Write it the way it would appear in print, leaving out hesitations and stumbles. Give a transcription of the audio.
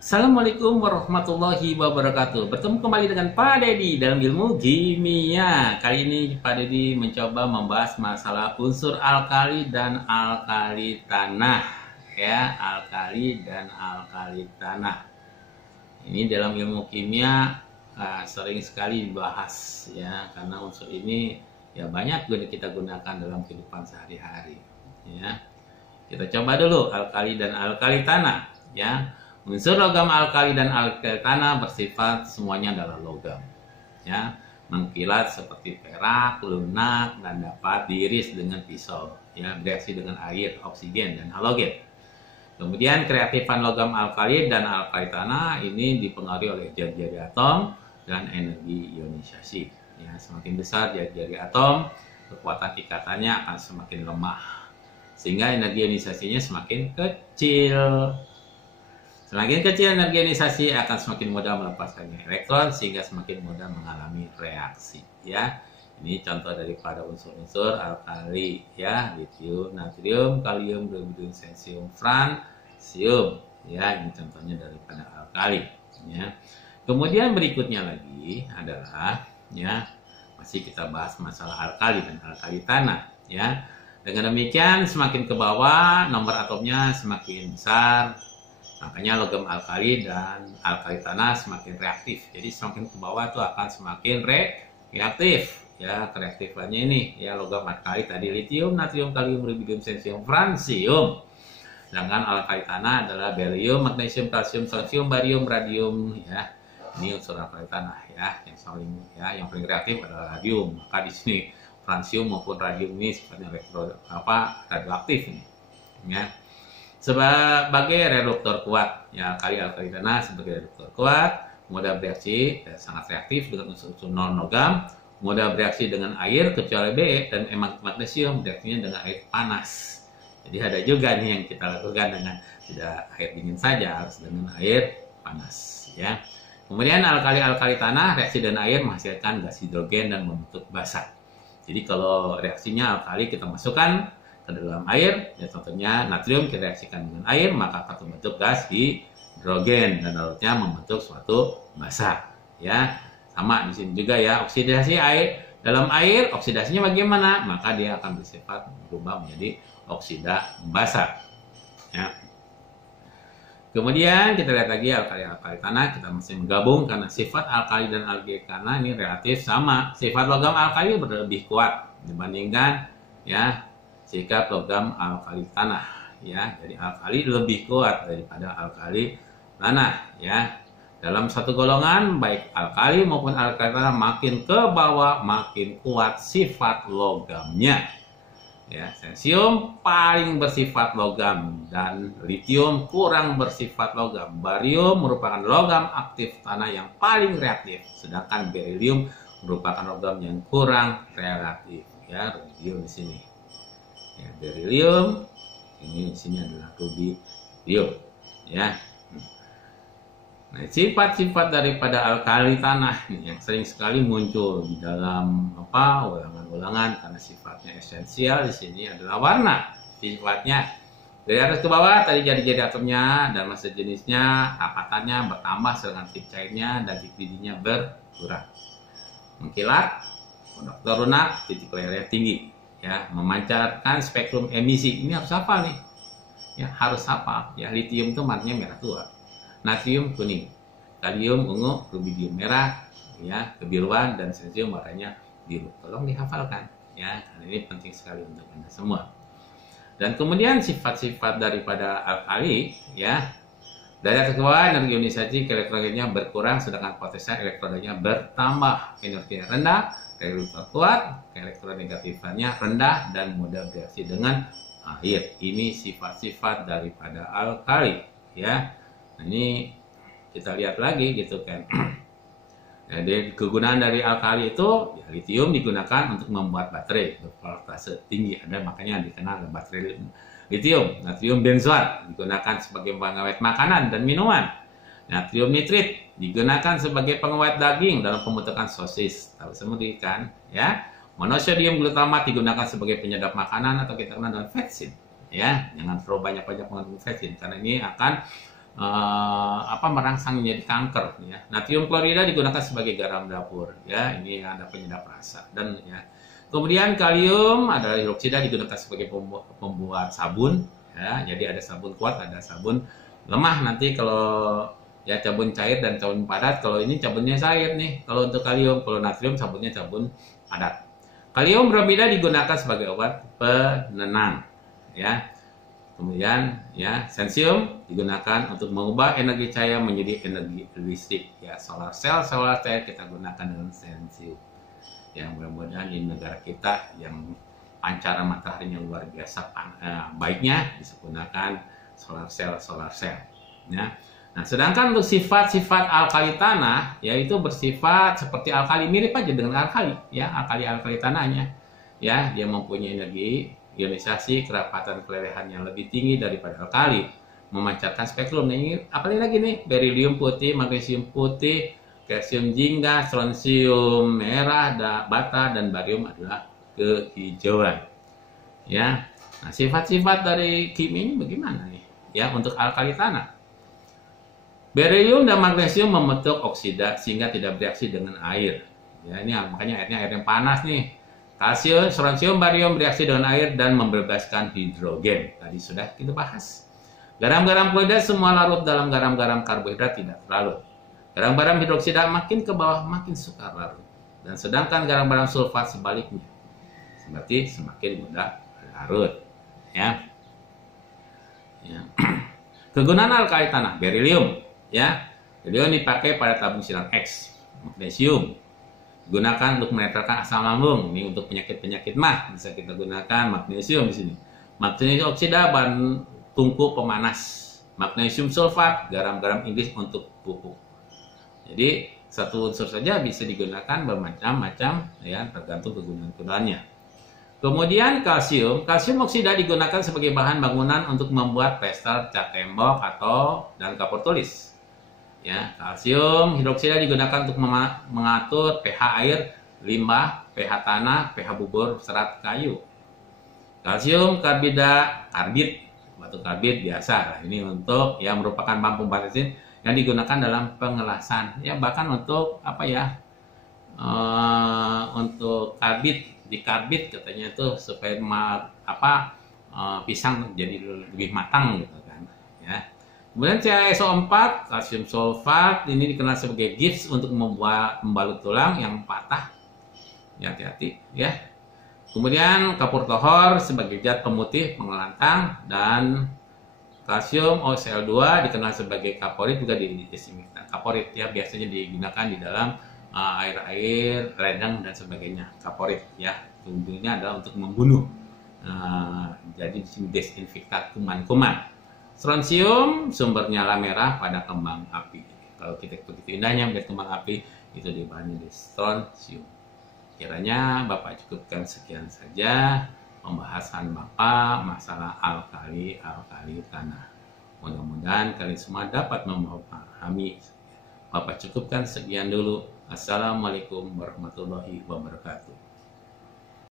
Assalamualaikum warahmatullahi wabarakatuh. Bertemu kembali dengan Pak Dedi dalam ilmu kimia. Kali ini Pak Dedi mencoba membahas masalah unsur alkali dan alkali tanah. Ya, alkali dan alkali tanah. Ini dalam ilmu kimia sering sekali dibahas ya, karena unsur ini ya banyak kita gunakan dalam kehidupan sehari-hari. Ya, kita coba dulu alkali dan alkali tanah. Ya. Unsur logam alkali dan alkali tanah bersifat semuanya adalah logam, ya, mengkilat seperti perak, lunak, dan dapat diiris dengan pisau, ya, bereaksi dengan air, oksigen, dan halogen. Kemudian kereaktifan logam alkali dan alkali tanah ini dipengaruhi oleh jari-jari atom dan energi ionisasi. Ya, semakin besar jari-jari atom, kekuatan ikatannya akan semakin lemah, sehingga energi ionisasinya semakin kecil. Semakin kecil energi ionisasi akan semakin mudah melepaskan elektron sehingga semakin mudah mengalami reaksi. Ya, ini contoh daripada unsur-unsur alkali, ya, litium, natrium, kalium, rubidium, cesium, francium. Ya, ini contohnya daripada alkali. Ya. Kemudian berikutnya lagi adalah, ya, masih kita bahas masalah alkali dan alkali tanah. Ya, dengan demikian semakin ke bawah nomor atomnya semakin besar. Makanya logam alkali dan alkali tanah semakin reaktif. Jadi semakin ke bawah itu akan semakin reaktif. Ya, kereaktifannya ini ya, logam alkali tadi litium, natrium, kalium, rubidium, cesium, francium. Sedangkan alkali tanah adalah berium, magnesium, kalsium, strontium, barium, radium, ya. Ini unsur alkali tanah ya, yang paling reaktif adalah radium. Maka di sini francium maupun radium ini sifatnya radioaktif ini. Ya. Sebagai reduktor kuat, ya, alkali tanah sebagai reduktor kuat, mudah bereaksi, sangat reaktif dengan unsur-unsur non-logam, mudah bereaksi dengan air kecuali Be dan magnesium bereaksinya dengan air panas. Jadi ada juga nih yang kita lakukan dengan tidak air dingin saja, harus dengan air panas. Ya. Kemudian alkali tanah reaksi dengan air menghasilkan gas hidrogen dan membentuk basa. Jadi kalau reaksinya alkali kita masukkan ke dalam air, ya, contohnya natrium kita reaksikan dengan air, maka akan membentuk gas hidrogen dan larutnya membentuk suatu basa. Ya, sama di sini juga ya, oksidasi air dalam air, oksidasinya bagaimana? Maka dia akan bersifat berubah menjadi oksida basa. Ya. Kemudian kita lihat lagi alkali tanah, kita masih menggabung karena sifat alkali dan alkali tanah ini relatif sama. Sifat logam alkali lebih kuat dibandingkan, ya, sikap logam alkali tanah, ya. Jadi alkali lebih kuat daripada alkali tanah, ya. Dalam satu golongan baik alkali maupun alkali tanah makin ke bawah makin kuat sifat logamnya. Ya, cesium paling bersifat logam dan litium kurang bersifat logam. Barium merupakan logam aktif tanah yang paling reaktif, sedangkan berilium merupakan logam yang kurang reaktif. Ya, rubidium di sini. Ya, berilium ini di sini adalah rubidium, ya. Nah, sifat-sifat daripada alkali tanah yang sering sekali muncul di dalam ulangan-ulangan karena sifatnya esensial di sini adalah warna. Sifatnya dari atas ke bawah tadi jari-jari atomnya dan massa jenisnya, rapatannya bertambah sedangkan tip cairnya dan tip bidinya berkurang. Mengkilat, konduktor lunak, titik layarnya tinggi. Ya, memancarkan spektrum emisi. Ini harus hafal nih. Ya, harus hafal. Ya, litium itu warnanya merah tua. Natrium kuning. Kalium ungu, rubidium merah, ya, kebiruan, dan cesium warnanya biru. Tolong dihafalkan, ya. Karena ini penting sekali untuk Anda semua. Dan kemudian sifat-sifat daripada alkali, ya. Dari atas ke bawah energi ionisasi elektronnya berkurang sedangkan potensial elektronnya bertambah. Energinya rendah, reduktor kuat, elektronegatifnya rendah dan mudah bereaksi dengan air. Ini sifat-sifat daripada alkali, ya. Nah, ini kita lihat lagi gitu kan. Jadi kegunaan dari alkali itu, ya, litium digunakan untuk membuat baterai bervoltase tinggi. Ada makanya dikenal baterai litium. Natrium benzoat digunakan sebagai pengawet makanan dan minuman. Natrium nitrit digunakan sebagai pengawet daging dalam pembentukan sosis. Tahu sendiri kan, ya. Monosodium glutamat digunakan sebagai penyedap makanan atau kita kenal dengan vetsin. Ya, jangan terlalu banyak mengandung vetsin karena ini akan merangsang menjadi kanker. Ya. Natrium klorida digunakan sebagai garam dapur. Ya, ini ada penyedap rasa dan ya. Kemudian kalium adalah hidroksida digunakan sebagai pembuat sabun. Ya, jadi ada sabun kuat, ada sabun lemah. Nanti kalau ya sabun cair dan sabun padat, kalau ini sabunnya cair nih. Kalau untuk kalium, kalau natrium sabunnya sabun padat. Kalium bromida digunakan sebagai obat penenang. Ya. Kemudian ya sensium digunakan untuk mengubah energi cahaya menjadi energi listrik. Ya, solar cell kita gunakan dengan sensium. Ya, mudah-mudahan di negara kita yang pancaran mataharinya luar biasa baiknya bisa gunakan solar cell. Ya. Nah, sedangkan untuk sifat-sifat alkali tanah yaitu bersifat seperti alkali, mirip aja dengan alkali, ya, alkali tanahnya. Ya, dia mempunyai energi ionisasi kerapatan kelelehan yang lebih tinggi daripada alkali, memancarkan spektrum. Nah, ini apalagi lagi nih, berilium putih, magnesium putih, kalsium jingga, strontium merah, bata, dan barium adalah kehijauan. Ya, nah sifat-sifat dari kimia ini bagaimana nih? Ya, untuk alkali tanah, berilium dan magnesium membentuk oksida sehingga tidak bereaksi dengan air. Ya, ini makanya airnya air yang panas nih. Kalsium, strontium, barium bereaksi dengan air dan membebaskan hidrogen. Tadi sudah kita bahas. Garam-garam klorida semua larut dalam garam-garam karbohidrat tidak terlarut. Garam-garam hidroksida makin ke bawah makin sukar larut. Dan sedangkan garam-garam sulfat sebaliknya. Berarti semakin mudah larut. Ya. Ya. Kegunaan alkali tanah, berilium. Ya, berilium dipakai pada tabung silang X. Magnesium digunakan untuk menetralkan asam lambung. Ini untuk penyakit-penyakit mah bisa kita gunakan magnesium di sini. Magnesium oksida bahan tungku pemanas. Magnesium sulfat garam-garam Inggris untuk pupuk. Jadi satu unsur saja bisa digunakan bermacam-macam, ya, tergantung kegunaan-kegunaannya. Kemudian kalsium oksida digunakan sebagai bahan bangunan untuk membuat plester, cat tembok dan kapur tulis. Ya, kalsium hidroksida digunakan untuk mengatur pH air, limbah, pH tanah, pH bubur, serat kayu. Kalsium karbida, batu karbit biasa. Ini untuk yang merupakan bahan pembatas yang digunakan dalam pengelasan. Ya, bahkan untuk untuk dikarbit katanya itu supaya pisang jadi lebih matang gitu kan, ya. Kemudian CaSO4, kalsium sulfat, ini dikenal sebagai gips untuk membalut tulang yang patah. Ya, hati-hati ya. Kemudian kapur tohor sebagai zat pemutih pengelantang, dan kalsium OCl2 dikenal sebagai kaporit, juga didesinfektan. Kaporit ya biasanya digunakan di dalam air rendang dan sebagainya. Kaporit ya, tujuannya adalah untuk membunuh. Jadi desinfektan kuman-kuman. Strontium sumber nyala merah pada kembang api. Kalau kita begitu indahnya melihat kembang api, itu dibahannya dari strontium. Kiranya Bapak cukupkan sekian saja pembahasan Bapak masalah alkali tanah. Mudah-mudahan kalian semua dapat memahami. Bapak cukupkan sekian dulu. Assalamualaikum warahmatullahi wabarakatuh.